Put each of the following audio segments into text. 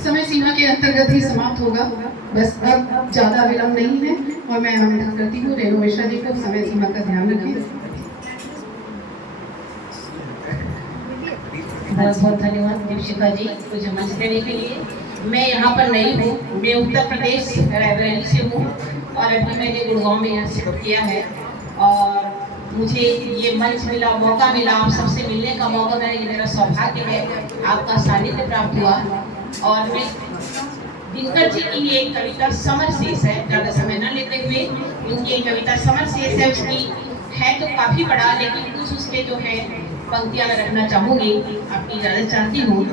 समय सीमा के अंतर्गत ही समाप्त होगा। बस अब ज़्यादा विलम्ब नहीं है और मैं आमंत्रित करती हूँ रेणुवेशा जी को। समय सीमा का ध्यान रखें। बहुत बहुत धन्यवाद दीपशिखा जी मुझे मंच देने के लिए। मैं यहाँ पर नई हूँ, मैं उत्तर प्रदेश रायबरेली से हूँ और अभी मैंने गुड़गांव में यहाँ शिफ्ट किया है और मुझे ये मंच मिला, मौका मिला, आप सबसे मिलने का मौका मिला। ये मेरा सौभाग्य है, आपका सानिध्य प्राप्त हुआ। और मैं दिनकर जी की ये कविता समर शेष है, ज़्यादा समय न लेते हुए उनकी एक कविता समर शेष है। उसकी है तो काफ़ी बड़ा, लेकिन कुछ उसके जो है पंक्तियां मैं रखना चाहूंगी, आपकी इजाजत चाहती हूँ।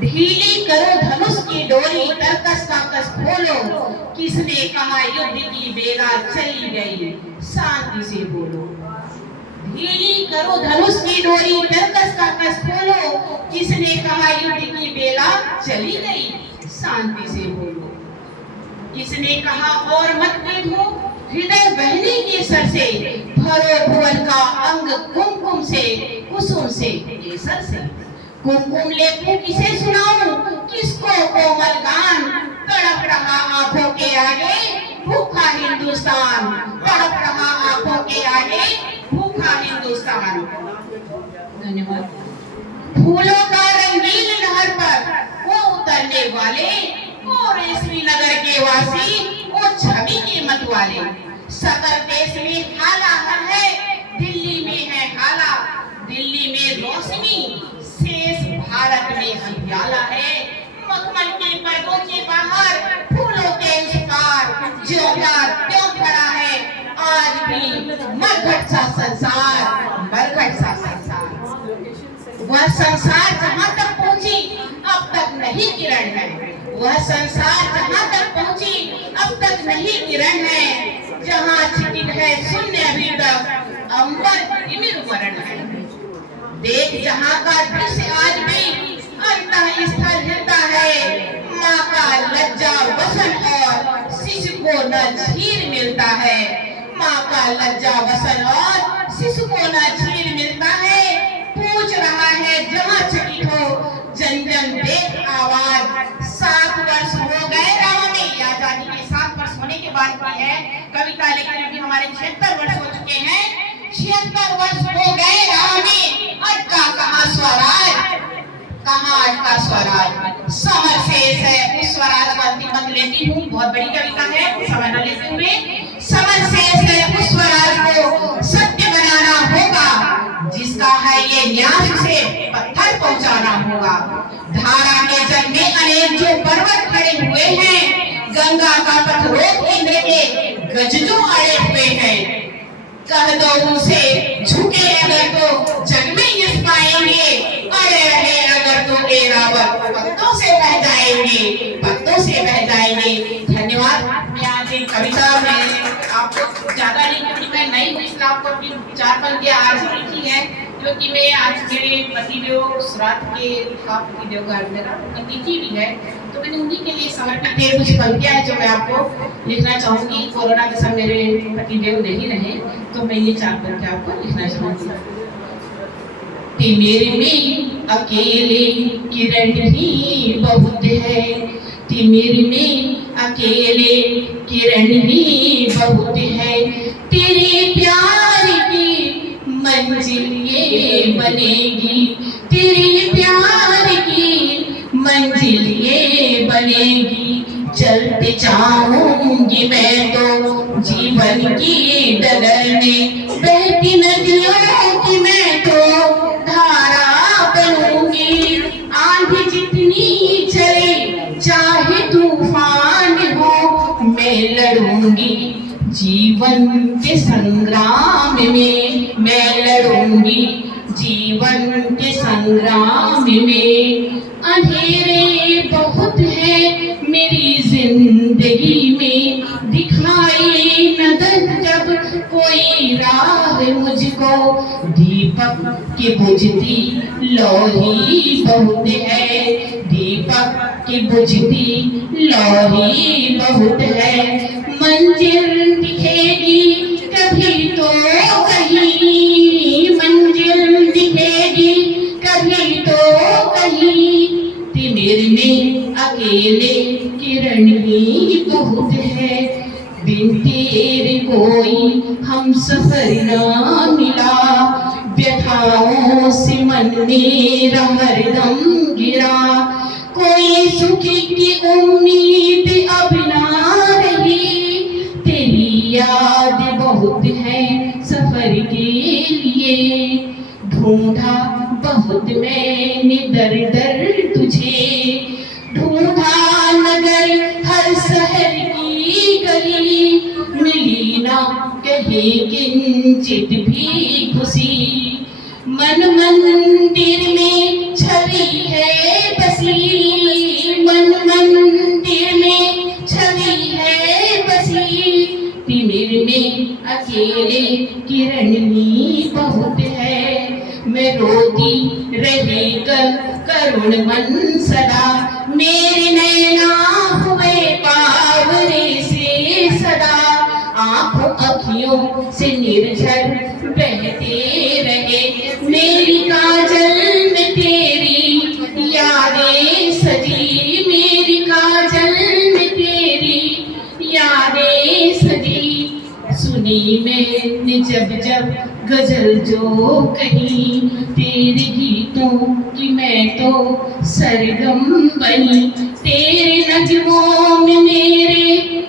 ढीली करो धनुष की डोरी, तरकस का कस खोलो, किसने कहा युद्ध की बेला चली गई, शांति से बोलो। ढीली करो धनुष की डोरी, तरकस का कस खोलो, किसने कहा युद्ध की बेला चली गई, शांति से बोलो। किसने कहा और मतभेद हो, हृदय बहने के सर से, भरो भुवन का अंग कुमकुम से, कुसुम से केसर से। कुमकुम लेखूं किसे सुनाऊं, किसको कोमल गान, तड़प रहा आंखों के आगे भूखा हिंदुस्तान, तड़प रहा आंखों के आगे भूखा हिंदुस्तान। धन्यवाद। फूलों का रंगीन लहर पर वो उतरने वाले, वो रेशमी नगर के वासी, वो छवि के मत वाले। सदर देश में हालाहल है, दिल्ली में है हाला, दिल्ली में रोशनी, शेष भारत में हंडियाला है। मखमल के पर्दों के बाहर फूलों के उस पार, जो त्यों खड़ा है आज भी मरघट सा संसार, मरघट सा संसार। वह संसार जहाँ तक पहुँची अब तक नहीं किरण है, वह संसार जहाँ तक पहुँची अब तक नहीं किरण है। जहाँ छिटिल है शून्य अभी तक अंबर निमिर वरण है। देख जहाँ का दृश्य आज भी अंतः स्थल हिलता है, माँ का लज्जा वसन और शिशु को न झील मिलता है। माँ का लज्जा वसन और शिशु को न झील मिलता है। पूछ रहा है जहाँ चकित हो जन जन देख आवाज। 7 वर्ष हो गए राह में, आजादी के 7 वर्ष होने के बाद की है कविता, लेकिन अभी हमारे 76 वर्ष हो चुके हैं। 76 वर्ष हो गए राह में, आज का कहाँ स्वराज, कहाँ आज का स्वराज। समर शेष है, उस स्वराज को अंतिम पंक्ति लेती हूँ, बहुत बड़ी कविता है, समय न लेते हुए। समर शेष है, उस स्वराज को सत्य बनाना होगा, जिसका है ये न्यास से पत्थर पहुंचाना होगा। धारा के जल में अनेक जो पर्वत खड़े हुए हैं, गंगा का पथ रोक इंद्र के गज जो अड़े हुए हैं। कह दो उनसे झुके अगर तो जग में यश पाएंगे, अड़े रहे अगर तो एरावत पत्तों से बह जाएंगे, पत्तों से बह जाएंगे। धन्यवाद। मैं आज एक कविता में आपको ज्यादा नहीं, क्योंकि मैं नई हूँ इसलिए आपको अपनी 4 पंक्तियां आज ही लिखी है, क्योंकि मैं आज मेरे पतिदेव श्राद्ध के पतिदेव का मेरा तिथि भी है, तो मैंने उन्हीं के लिए समर्पित है कुछ पंक्तियां हैं जो मैं आपको लिखना चाहूंगी। कोरोना के समय मेरे पतिदेव नहीं रहे, तो मैं ये 4 पंक्तियां आपको लिखना चाहूंगी। तिमिर में अकेले किरण ही बहुत है, तिमिर में अकेले किरण ही बहुत है। तेरे प्यार की मंजिल ये बनेगी, तेरे प्यार की मंजिल ये बनेगी। चलते जाऊंगी मैं तो जीवन की डगर में, बहती नदियों की मैं तो धारा बनूंगी। आंधी जितनी चले चाहे तूफान हो, मैं लड़ूंगी जीवन के संग्राम में, मैं लड़ूंगी जीवन के संग्राम में। अंधेरे बहुत है मेरी जिंदगी में, दिखाई न दे जब कोई राह मुझको। दीपक की बुझती लोही बहुत है, दीपक की बुझती लोही बहुत है। मंजिल दिखेगी कभी तो कहीं, मंजिल दिखेगी कभी तो कहीं। तिमिर में अकेले अकेले किरण ही बहुत है, बिन तेरे कोई हम सफर ना मिला, व्यथाओं से मन मेरा हरदम गिरा, कोई सुख की उम्मीद अब ना रही, तेरी याद बहुत है सफर के लिए, ढूंढा बहुत मैंने दर दर तुझे, ढूंढा नगर हर शहर की गली, मिली ना कहीं किंचित भी खुशी, मन मंदिर में छवि है बसी, मन मंदिर में छवि है बसी, तिमिर में अकेले किरण ही बहुत है, मैं रोती रही करुण मन सदा, मेरे नैना हुए बावरे से सदा, आंखों अखियों से निर्झर बहते रहे, मेरी काजल में तेरी यादें सजी, मेरी काजल में तेरी यादें सजी, सुनी मैंने जब जब गजल जो कही, तेरे गीतों की मैं तो सरगम बनी, तेरे नज़्मों में मेरे